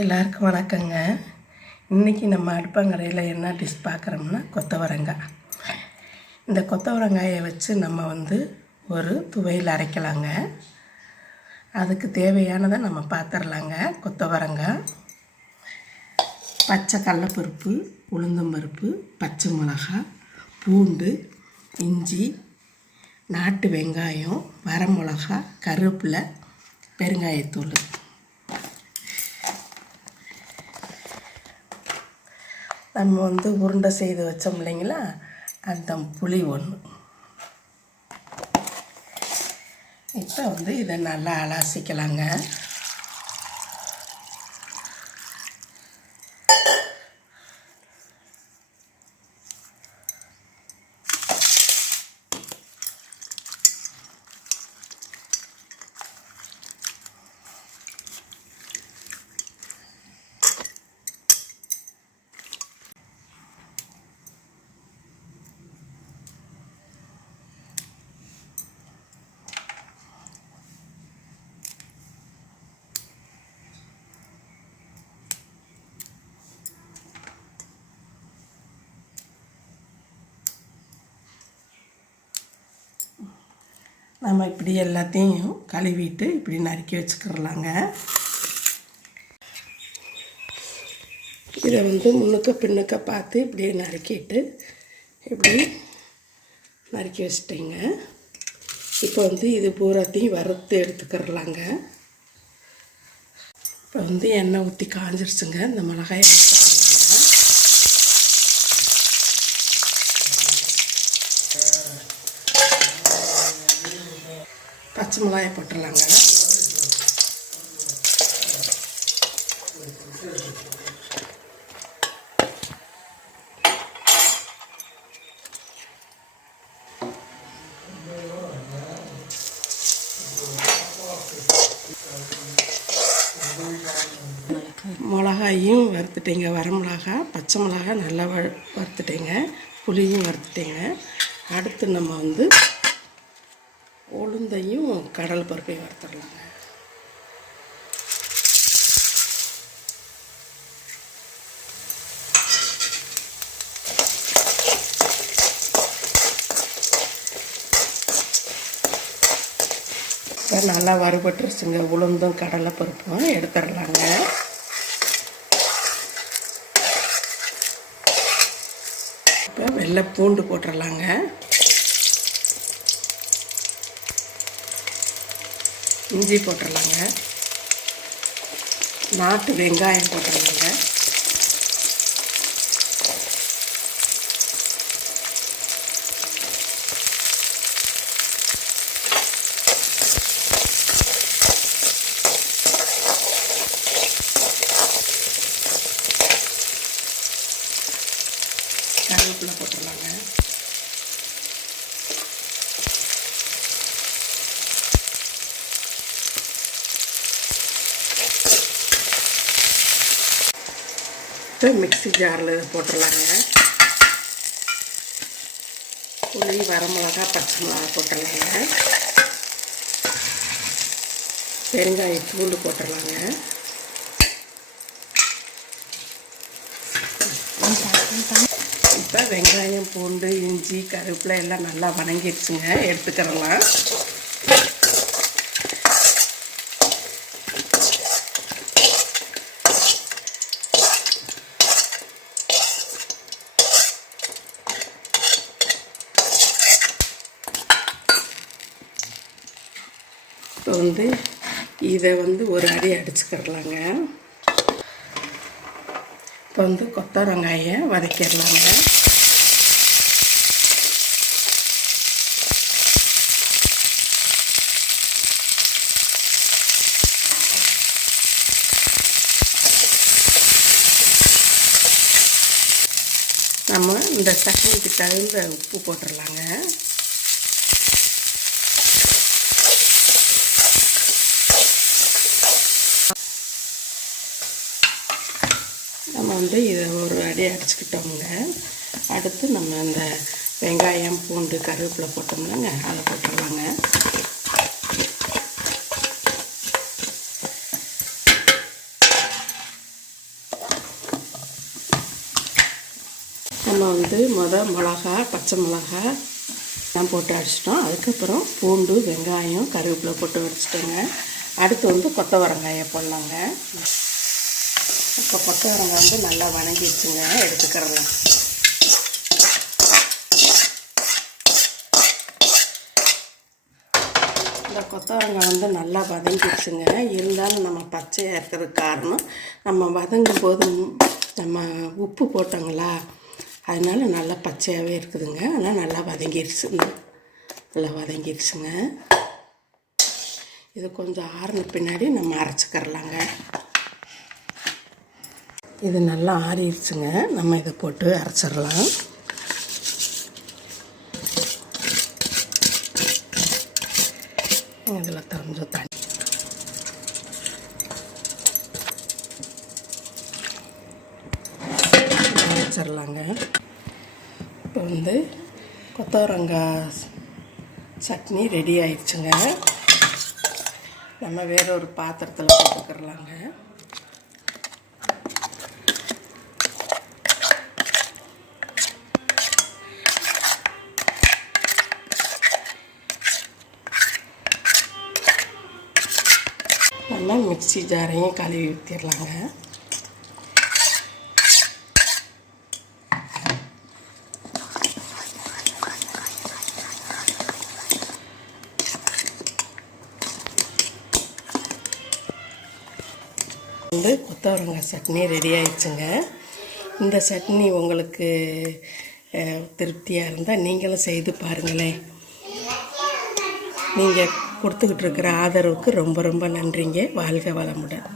எல்லாருக்கும் வணக்கங்க. இன்றைக்கி நம்ம அடுப்பங்கரையில் என்ன டிஷ் பார்க்குறோம்னா கொத்தவரங்காய். இந்த கொத்தவரங்காயை வச்சு நம்ம ஒரு துவையல் அரைக்கலாங்க. அதுக்கு தேவையானதை நம்ம பார்த்துடலாங்க. கொத்தவரங்காய், பச்சை கடலைப்பருப்பு, உளுந்தம்பருப்பு, பச்சை மிளகாய், பூண்டு, இஞ்சி, நாட்டு வெங்காயம், வரமிளகா, கருவேப்பிலை, பெருங்காயத்தூள். நம்ம உருண்டை செய்து வச்சோம் இல்லைங்களா, அந்த புளி ஒன்று. இப்போ இதை நல்லா அலசிக்கலாங்க. நம்ம இப்படி எல்லாத்தையும் கழுவிட்டு இப்படி நறுக்கி வச்சுக்கிறலாங்க. இதை முன்னுக்க பின்னுக்க பார்த்து இப்படியே நறுக்கிட்டு இப்படி நறுக்கி வச்சிட்டேங்க. இப்போ இது பூராத்தையும் வறுத்து எடுத்துக்கிறலாங்க. இப்போ எண்ணெய் ஊற்றி காஞ்சிருச்சுங்க. இந்த மிளகாயை பச்சை மிளகாயை போட்டுடலாங்க. மிளகாயும் வறுத்துட்டேங்க. வரமிளகா, பச்சை மிளகா நல்லா வறுத்துட்டேங்க. புளியும் வறுத்துட்டேங்க. அடுத்து நம்ம உளுந்தையும் கடலை பருப்பையும் வறுத்துடலாங்க. இப்போ நல்லா வறுபட்டுருச்சுங்க. உளுந்தும் கடலை பருப்பும் எடுத்துடலாங்க. இப்போ வெள்ளை பூண்டு போட்டுடலாங்க. இஞ்சி போட்டுடலாங்க. நாட்டு வெங்காயம் போட்டுடலாங்க. கருவேப்பிலை போட்டுடலாங்க. மிக்ஸி ஜாரில் போட்டுடலாங்க. புளி, வரமிளகா, பச்சை மிளகா போட்டுடலாங்க. பெருங்காயத்தூள் போட்டுடலாங்க. இப்போ வெங்காயம், பூண்டு, இஞ்சி, கருவேப்பிலை எல்லாம் நல்லா வணங்கிடுச்சுங்க. எடுத்துக்கிறலாம். இப்போ இதை ஒரு அடி அடிச்சுக்கிறலாங்க. இப்போ கொத்தவரங்காயை வதக்கிடலாங்க. நம்ம இந்த சட்னிக்கு தகுந்த உப்பு போட்டுடலாங்க. நம்ம இதை ஒரு அடி அடிச்சுக்கிட்டோங்க. அடுத்து நம்ம அந்த வெங்காயம், பூண்டு, கருவேப்பிலை போட்டோம்னாங்க, அதை போட்டுடலாங்க. நம்ம மிளகா, பச்சை மிளகா எல்லாம் போட்டு அடிச்சிட்டோம். அதுக்கப்புறம் பூண்டு, வெங்காயம், கருவேப்பிலை போட்டு அடிச்சிட்டோங்க. அடுத்து கொத்தவரங்காயை போடலாங்க. இப்போ கொத்தவரங்காய் நல்லா வணங்கிடுச்சுங்க, எடுத்துக்கிறலாம். இந்த கொத்தவரங்காய் நல்லா வதங்கிடுச்சுங்க. இருந்தாலும் நம்ம பச்சையாக இருக்கிறதுக்கு காரணம், நம்ம வதங்கும் போது நம்ம உப்பு போட்டோங்களா, அதனால நல்லா பச்சையாகவே இருக்குதுங்க. ஆனால் நல்லா வதங்கிடுச்சுங்க. இது கொஞ்சம் ஆறின பின்னாடி நம்ம அரைச்சிக்கிறலாங்க. இது நல்லா ஆறிடுச்சுங்க. நம்ம இதை போட்டு அரைச்சிடலாம். இதில் கொஞ்சம் தண்ணி அரைச்சிடலாங்க. இப்போ கொத்தவரங்காய் சட்னி ரெடி ஆயிடுச்சுங்க. நம்ம வேற ஒரு பாத்திரத்தில் போட்டுக்கிறலாங்க. நம்ம மிக்ஸி ஜாரையும் கழுவி ஊற்றிடலாங்க. கொத்தவரங்காய் சட்னி ரெடி ஆயிடுச்சுங்க. இந்த சட்னி உங்களுக்கு திருப்தியாக இருந்தால் நீங்களும் செய்து பாருங்களேன். நீங்கள் கொடுத்துக்கிட்டு இருக்கிற ஆதரவுக்கு ரொம்ப ரொம்ப நன்றிங்க. வாழ்க வளமுடன்.